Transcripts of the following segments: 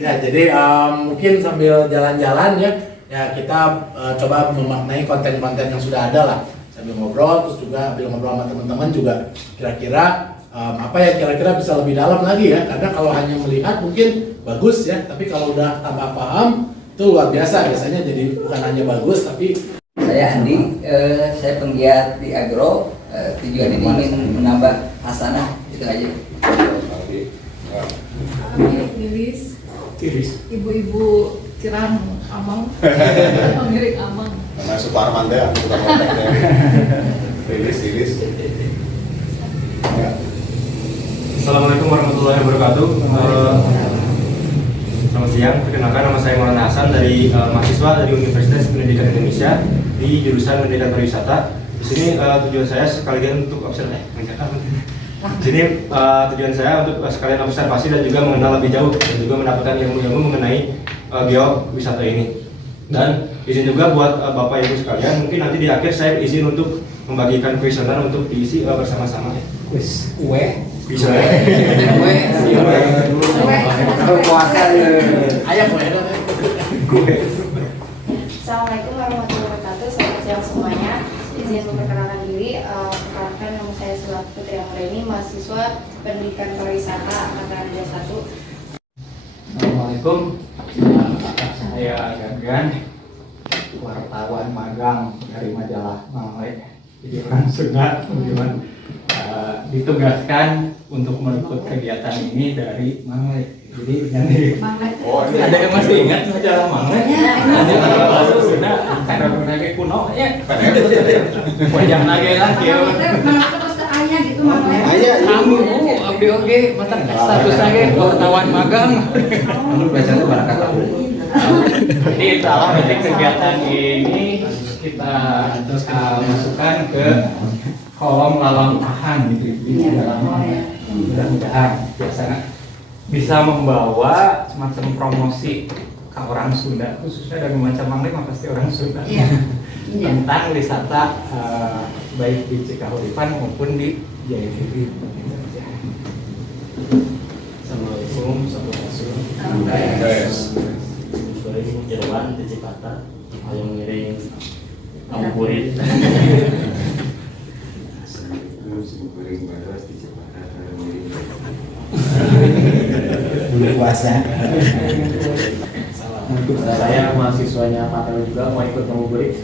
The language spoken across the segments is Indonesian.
Ya, jadi mungkin sambil jalan-jalan ya kita coba memaknai konten-konten yang sudah ada lah sambil ngobrol, terus juga sambil ngobrol sama teman-teman juga kira-kira apa ya kira-kira bisa lebih dalam lagi ya, karena kalau hanya melihat mungkin bagus ya, tapi kalau udah tambah paham itu luar biasa, biasanya jadi bukan hanya bagus tapi. Saya Andi, saya penggiat di agro, tujuan ini ingin menambah hasanah, itu aja. Tiris. Ibu-ibu Ciran Amang, mirip Amang. Karena Suparman deh, aku bukan kontaknya. Tiris. Assalamualaikum warahmatullahi wabarakatuh. Selamat siang, perkenalkan nama saya Maulana Hasan dari mahasiswa dari Universitas Pendidikan Indonesia di jurusan Pendidikan Pariwisata. Di sini tujuan saya sekalian untuk observasi. Di sini tujuan saya untuk sekalian observasi dan juga mengenal lebih jauh dan juga mendapatkan ilmu-ilmu mengenai biowisata ini. Dan izin juga buat Bapak Ibu sekalian, mungkin nanti di akhir saya izin untuk membagikan kuesioner untuk diisi bersama-sama. Kuis kue. Bisa. Puasa Ayah kue. Assalamualaikum warahmatullahi wabarakatuh. Selamat siang semuanya. Izin memperkenalkan diri. Perkenalkan nama saya Sulat Putri Anggraini, mahasiswa Pendidikan Pariwisata angkatan 21. Assalamualaikum. Saya Gagan, wartawan magang dari majalah Manglet. Jadi orang Sunda, kemudian ditugaskan untuk meliput kegiatan ini dari Manglet. Jadi ada yang masih ingat majalah Manglet? Ada yang bahasa Sunda, karena lagi kuno ya. Wajah lagi lah ya. Kamu oke, mata status lagi wartawan magang. Kamu bacanya barangkali tahu. Jadi salah nanti kegiatan ini kita masukkan ke kolom lalang gitu di dalam mudah-mudahan biasanya bisa membawa semacam promosi ke orang Sunda, khususnya dari Manca Manglet pasti orang Sunda tentang wisata baik di Cikahuripan maupun di Jayapura. Assalamualaikum warahmatullahi wabarakatuh. Ini Irwan di Cipata, yang ngiring ngabuburit. Bulan puasa. Saya mahasiswanya Mateo juga mau ikut ngabuburit.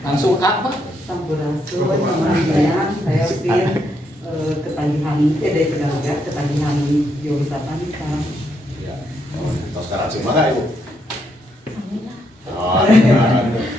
Langsung apa? Sampurasun, namanya saya Pin ketagihan dari Pedagang ketagihan biowisata nih sekarang. Ya. Oh, sekarang sih mana Ibu?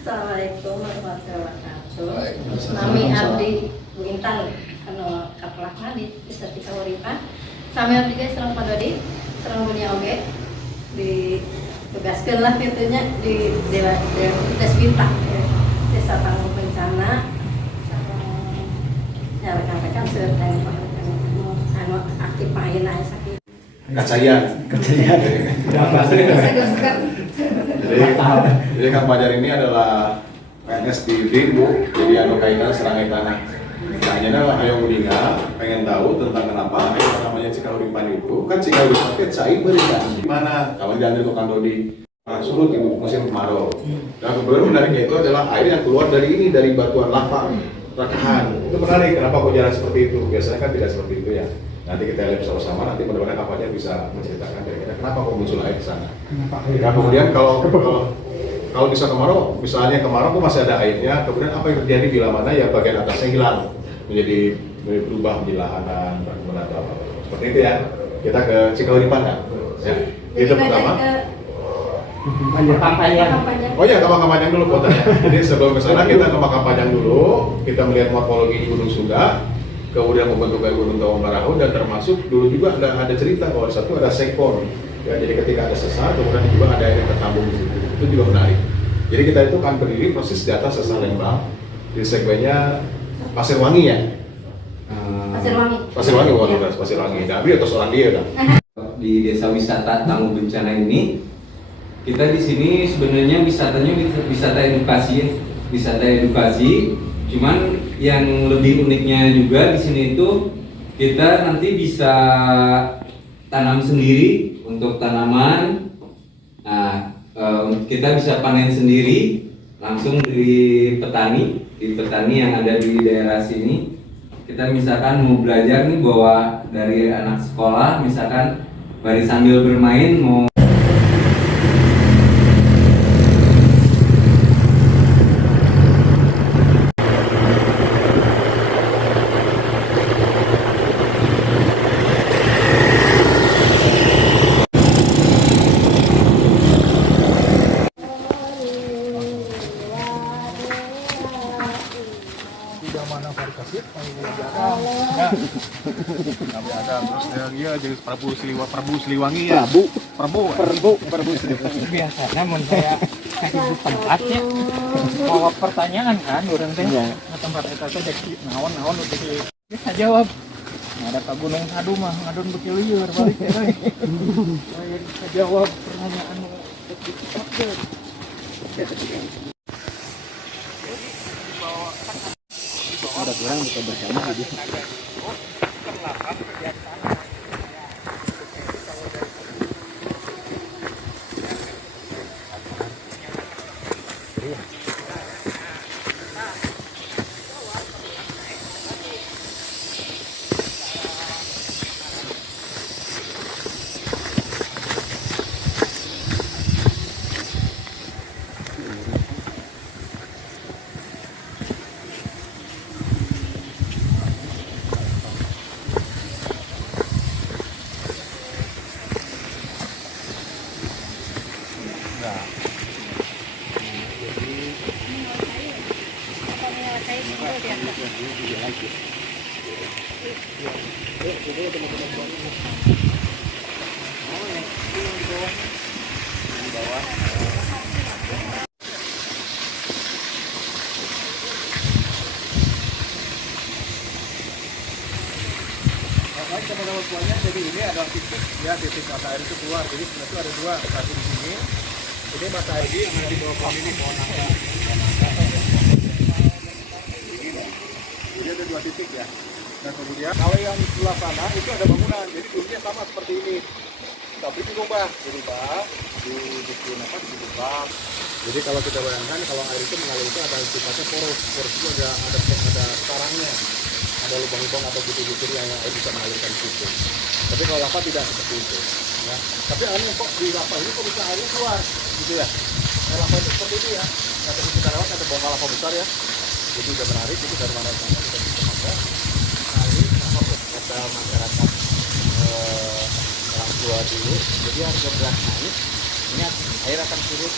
Assalamualaikum warahmatullahi wabarakatuh. Nami Abdi Intan anu kapelakna di Desa Cikahuripan. Sami abdi ge sareng Padodi, sareng dunia oge ditugaskeun lah kitunya di Des Bintang Desa Tanggung Bencana. Ya rekan-rekan sedang anu aktif ayeuna sakit. Kacayan. Jadi Kang Fajar ini adalah PNS di BIN, Bu. Jadi anu kaitan serangkai tanah. Tanya ayo mulinga pengen tahu tentang kenapa namanya Cikahuripan itu kan Cikahuripan itu cai berikan di mana kalau diambil tukang Dodi surut itu musim kemarau. Dan kebetulan menariknya itu adalah air yang keluar dari ini dari batuan lava rekahan. Itu menarik. Kenapa kok jalan seperti itu? Biasanya kan tidak seperti itu ya. Nanti kita lihat bersama-sama. Nanti mudah-mudahan Kang Fajar bisa menceritakan kira-kira kenapa kok muncul air di sana. Nah, kemudian kalau bisa kemarau, misalnya kemarau kok masih ada airnya, kemudian apa yang terjadi bila mana ya bagian atasnya hilang menjadi berubah menjadi lahanan perkebunan atau apa seperti itu ya. Kita ke Cikahuripan kan ya. Itu pertama oh ya, ke Makam Panjang dulu kotanya. Jadi sebelum ke sana kita ke Makam Panjang dulu, kita melihat morfologi Gunung Sunda, kemudian pembentukan Gunung Tawang Barahu, dan termasuk dulu juga ada cerita bahwa satu ada sekor ya, jadi ketika ada sesar kemudian juga ada air yang tertabung di situ. Itu juga menarik. Jadi kita itu kan berdiri persis di atas sesar Lembang di segmennya Pasir Wangi ya. Pasir Wangi, Pasir Wangi. Nah, atau seorang dia kan. Di desa wisata Tangguh Bencana ini, kita di sini sebenarnya wisatanya wisata edukasi. Cuman yang lebih uniknya juga di sini itu kita nanti bisa tanam sendiri untuk tanaman. Nah, kita bisa panen sendiri langsung di petani yang ada di daerah sini. Kita misalkan mau belajar nih, bawa dari anak sekolah, misalkan sambil bermain mau Nabi Adam terus dia jadi Prabu Siliwangi ya. Prabu Siliwangi. Biasanya mun saya kasih tempatnya bawa pertanyaan kan urang teh tempat eta teh jadi naon jadi bisa jawab. Ada ka Gunung Sadu mah ngadon beuki lieur balik teh euy. Saya jawab pertanyaan Ada kurang buka bersama gitu. Baik teman-teman semuanya, jadi ini adalah titik mata air itu keluar. Jadi sebenarnya itu ada dua, satu di sini. Ini mata air yang ada di bawah pohon ini, pohon nangka. Jadi ada dua titik ya. Dan kemudian kalau yang sebelah sana itu ada bangunan, jadi dulunya sama seperti ini. Tapi dirubah dibikin apa? Dibuka. Jadi kalau kita bayangkan kalau air itu mengalir itu ada sifatnya poros itu ada sarangnya. Ada lubang-lubang atau butir-butir yang air bisa mengalirkan di situ. Tapi kalau lava tidak seperti itu. Ya. Tapi aneh kok di lava ini kok bisa airnya keluar, gitu ya? Lava itu seperti itu ya. Nah, tadi kita lewat ada bongkar lava besar ya. Jadi udah menarik, itu dari mana sana kita bisa masuk. Nah ini kata masyarakat orang tua dulu. Jadi harga beras naik, ini air akan surut.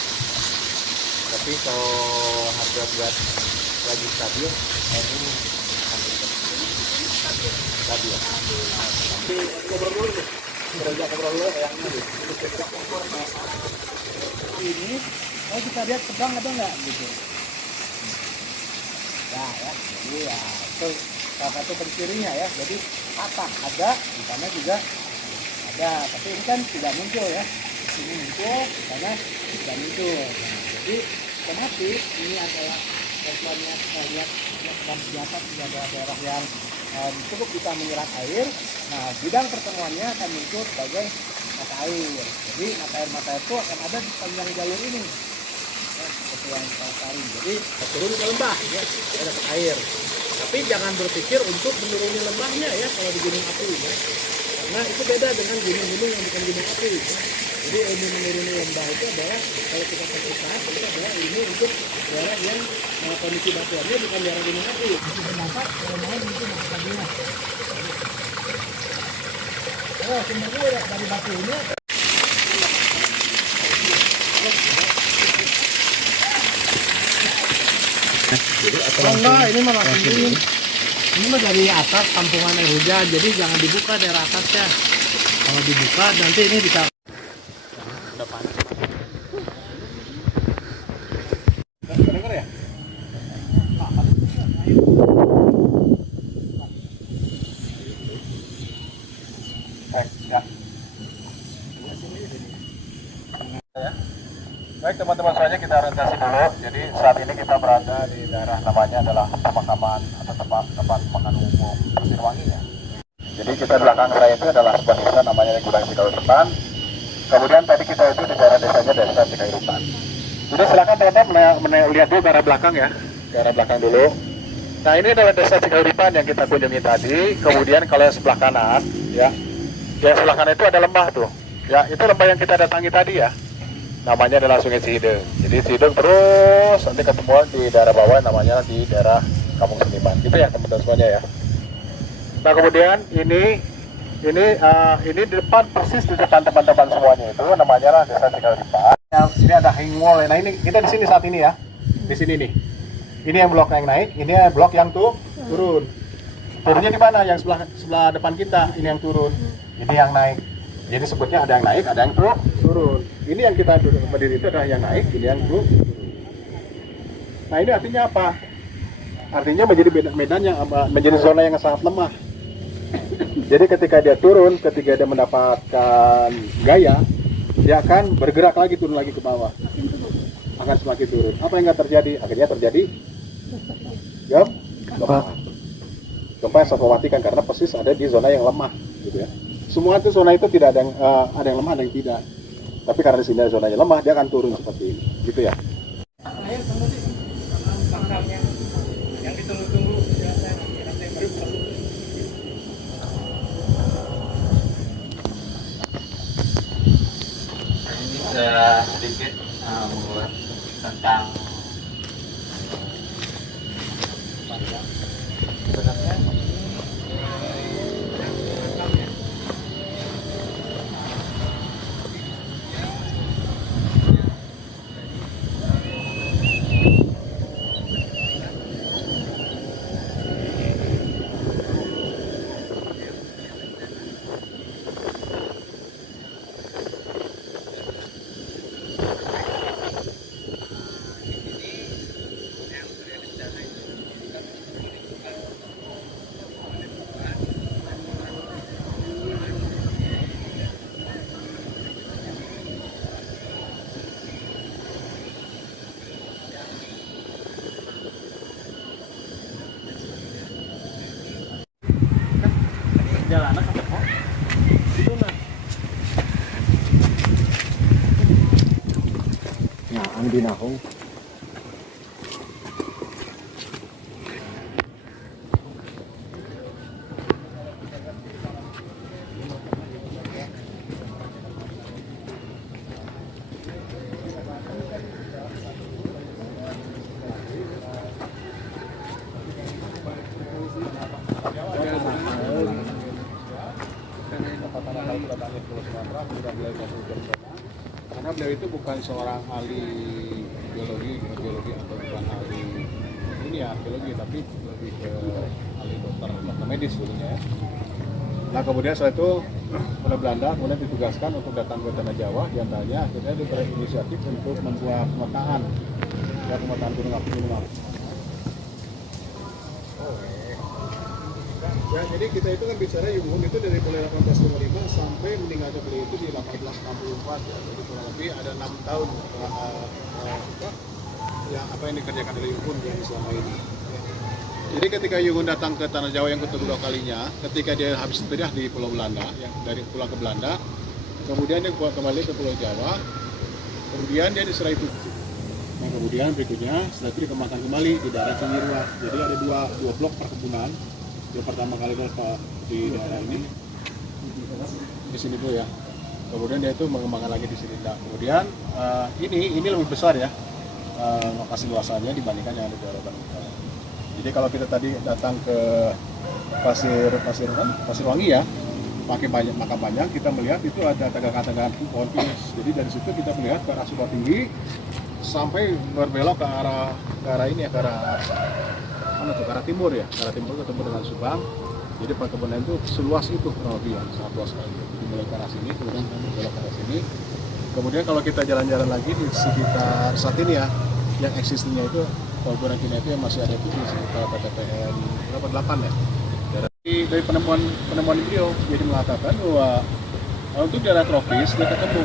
Tapi kalau harga beras lagi stabil, airnya akan turun. Tadi ya. Ngobrol dulu deh. Ngobrol dulu ya. Ini, kita lihat pedang ada nggak gitu? Ya, jadi ya itu salah satu pencirinya ya. Jadi patah ada, di sana juga ada. Tapi ini kan tidak muncul ya. Ini muncul, di sana tidak muncul. Nah, jadi otomatis ini adalah responnya kita lihat di atas juga ada daerah yang cukup bisa menyerap air. Nah, bidang pertemuannya akan muncul sebagai mata air. Jadi mata air itu akan ada di sepanjang jalur ini. Ya, seperti yang kita cari. Jadi turun ke lembah, ya, ada air. Tapi jangan berpikir untuk menuruni lembahnya ya kalau di gunung api ya. Karena itu beda dengan gunung-gunung yang bukan gunung api. Ya. Jadi ilmu menuruni lembah itu adalah kalau kita perpisah itu adalah ilmu untuk daerah yang kondisi batuannya bukan daerah gunung api. Itu berdampak kalau mau itu batuannya. Oh, sebenarnya ya, dari batunya. Enggak, ini mah langsung ini mah dari atas tampungan air hujan, jadi jangan dibuka daerah atasnya. Kalau dibuka nanti ini bisa udah panas. Dengar ya? Baik teman-teman semuanya, kita orientasi dulu. Jadi saat ini kita berada di daerah namanya adalah pemakaman atau tempat pemakaman umum Siliwangi ya. Jadi kita belakang saya itu adalah sebuah desa namanya Gudang Cikairupan. Kemudian tadi kita itu di daerah desanya Desa Cikairupan. Sudah silakan teman-teman lihat dulu ke arah belakang ya, ke arah belakang dulu. Nah ini adalah Desa Cikairupan yang kita kunjungi tadi. Kemudian kalau yang sebelah kanan, ya, yang sebelah kanan itu ada lembah tuh. Ya, itu lembah yang kita datangi tadi ya. Namanya adalah Sungai Cihideng. Jadi Cihideng terus nanti ketemu di daerah bawah namanya di daerah Kampung Seniman. Gitu ya teman-teman semuanya ya. Nah kemudian ini di depan persis di depan teman-teman semuanya itu namanya lah Desa Cikairupan. Ini ada hanging wall. Nah ini kita di sini saat ini ya. Di sini nih. Ini yang blok yang naik, ini yang blok yang turun. Turunnya di mana? Yang sebelah depan kita. Ini yang turun. Ini yang naik. Jadi sebutnya ada yang naik, ada yang turun. Ini yang kita berdiri itu adalah yang naik, ini yang turun. Nah ini artinya apa? Artinya menjadi medan yang menjadi zona yang sangat lemah. Jadi ketika dia turun, ketika dia mendapatkan gaya, dia akan bergerak lagi, turun lagi ke bawah. Akan semakin turun. Apa yang akan terjadi? Akhirnya terjadi gempa. Gempa yang sangat mematikan karena persis ada di zona yang lemah, gitu ya. Semua itu zona itu tidak ada yang lemah, ada yang tidak. Tapi karena di sini zonanya lemah, dia akan turun seperti ini, gitu ya. Yang ditunggu-tunggu sedikit tentang jalanan sampai kok. Itu nah. Ya, ambil aku. Karena beliau itu bukan seorang ahli geologi atau bukan ahli ini ya arkeologi, tapi lebih ke ahli dokter medis dulunya ya. Nah kemudian setelah itu oleh Belanda kemudian ditugaskan untuk datang ke Tanah Jawa, diantaranya akhirnya dia berinisiatif untuk membuat pemetaan gunung api. Ya, jadi kita itu kan bicara Yungun itu dari mulai 1855 sampai meninggalnya beliau itu di 1864 ya. Jadi kurang lebih ada 6 tahun apa yang dikerjakan oleh Yungun yang selama ini. Jadi ketika Yungun datang ke Tanah Jawa yang kedua kalinya, ketika dia habis istirahat di Pulau Belanda, yang dari pulang ke Belanda, kemudian dia kembali ke Pulau Jawa, kemudian dia diserah itu. Nah kemudian berikutnya setelah itu dikembangkan kembali di daerah Cingirwa. Jadi ada dua blok perkebunan. Yang pertama kali di daerah ini, di sini dulu ya. Kemudian dia itu mengembangkan lagi di sini. Nah, kemudian ini lebih besar ya lokasi luasannya dibandingkan yang ada di daerah Utara. Jadi kalau kita tadi datang ke Pasir Wangi ya, pakai makam panjang, kita melihat itu ada tegangan-tegangan pohon pinus. Jadi dari situ kita melihat ke arah Subang Tinggi sampai berbelok ke arah ini ya, ke arah timur ya, ke arah timur ketemu dengan Subang. Jadi perkebunan itu seluas itu kurang lebih ya, sangat luas sekali. Jadi mulai ke arah sini, kemudian belok ke arah sini. Kemudian kalau kita jalan-jalan lagi di sekitar saat ini ya, yang existingnya itu perkebunan kimia itu yang masih ada itu di sekitar PTPN berapa 8 ya. Dari penemuan beliau jadi mengatakan bahwa untuk daerah tropis dia ketemu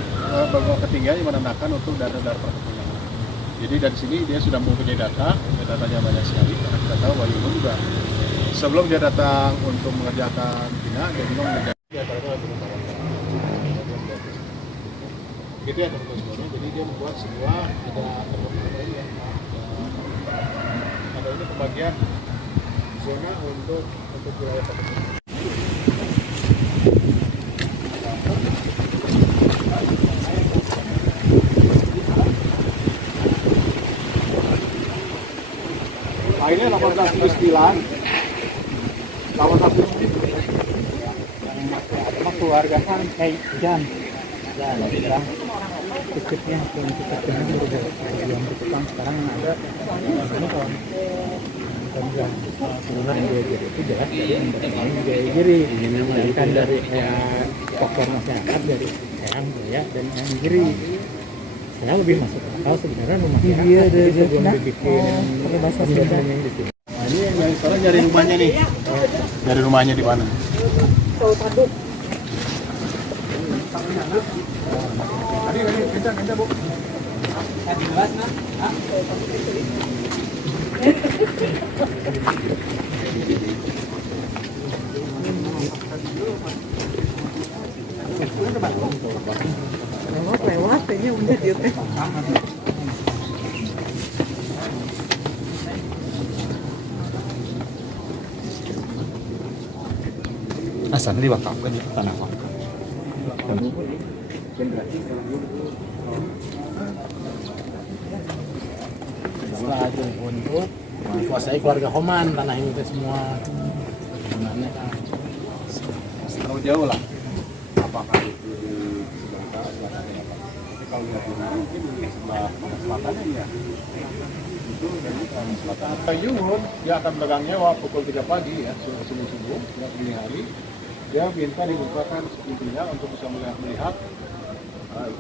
bahwa ketinggian yang menandakan untuk daerah perkebunan. Jadi dari sini dia sudah mempunyai datanya banyak sekali karena kita tahu bahwa Yungun juga sebelum dia datang untuk mengerjakan bina, dia bingung gitu ya teman-teman semuanya. Jadi dia membuat sebuah ada ini pembagian zona untuk wilayah tertentu. Nah, ini 1899 sama keluarga kan jam tiketnya untuk tiketnya udah yang Jepang sekarang ada ini kalau sebenarnya yang dia itu jelas dari yang dia kiri kan dari faktor masyarakat dari yang ya dan yang kiri saya lebih masuk akal sebenarnya rumah masyarakat jadi sebelum dibikin bahasa Sunda yang di sini. Nah ini yang sekarang dari rumahnya nih, dari rumahnya di mana? Tahu Taduk. Tadi kencang Bu. Tadi jelas nah. Lewat kayaknya udah dia teh. Asan diwakafkan di tanah wakaf. Setelah itu untuk menguasai keluarga Homan tanah ini semua. Sebenarnya kan Terlalu jauh lah. Apakah itu di sebelah selatan apa? Tapi kalau lihat di mungkin di sebelah selatannya ya. Itu dari selatan. Yuhun dia akan pegang nyewa pukul 3 pagi ya, subuh-subuh, ya dini hari. Dia minta dibukakan pintunya untuk bisa melihat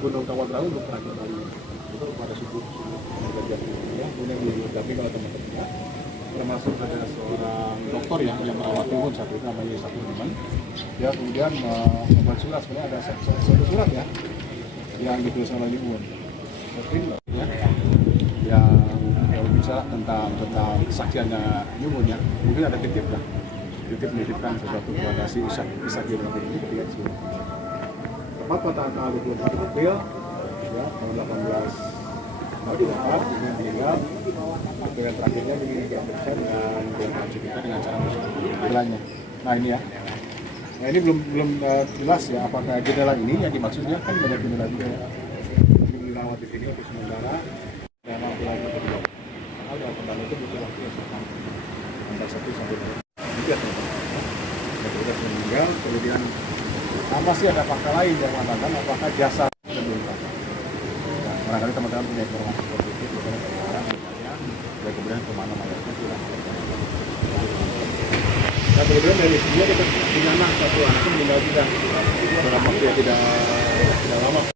Gunung Tawadrahu untuk terakhir kali itu pada subuh jam ya, kemudian didampingi oleh teman-temannya, termasuk ada seorang dokter yang merawat Yuhun saat itu namanya satu teman. Dia kemudian membuat surat, sebenarnya ada satu surat ya yang ditulis oleh Yuhun ya, yang bicara tentang kesaksiannya Yuhun ya, mungkin ada titip lah, titip menitipkan sesuatu kepada si Ishak Geografik ini ketika di sini. Tepat pada tanggal 24 April ya, tahun 1844 dengan meninggal. Dengan terakhirnya di Indonesia dan berlanjut kita dengan cara berjalannya. Nah ini ya. Nah ini belum jelas ya apakah jendela ini yang dimaksudnya kan banyak jendela juga ya. Ini dirawat di sini untuk sementara dan nanti lagi kedua. Ada kembali itu butuh waktu yang sama antara 1 sampai 3 tahun. Sudah meninggal kemudian masih ada fakta lain yang mengatakan apakah jasa terbongkar. Nah, barangkali teman-teman punya informasi seperti itu, kemudian dan kemudian kemana mayatnya sudah. Dan kemudian dari sini kita punya anak satu anak meninggal juga dalam waktu yang tidak lama.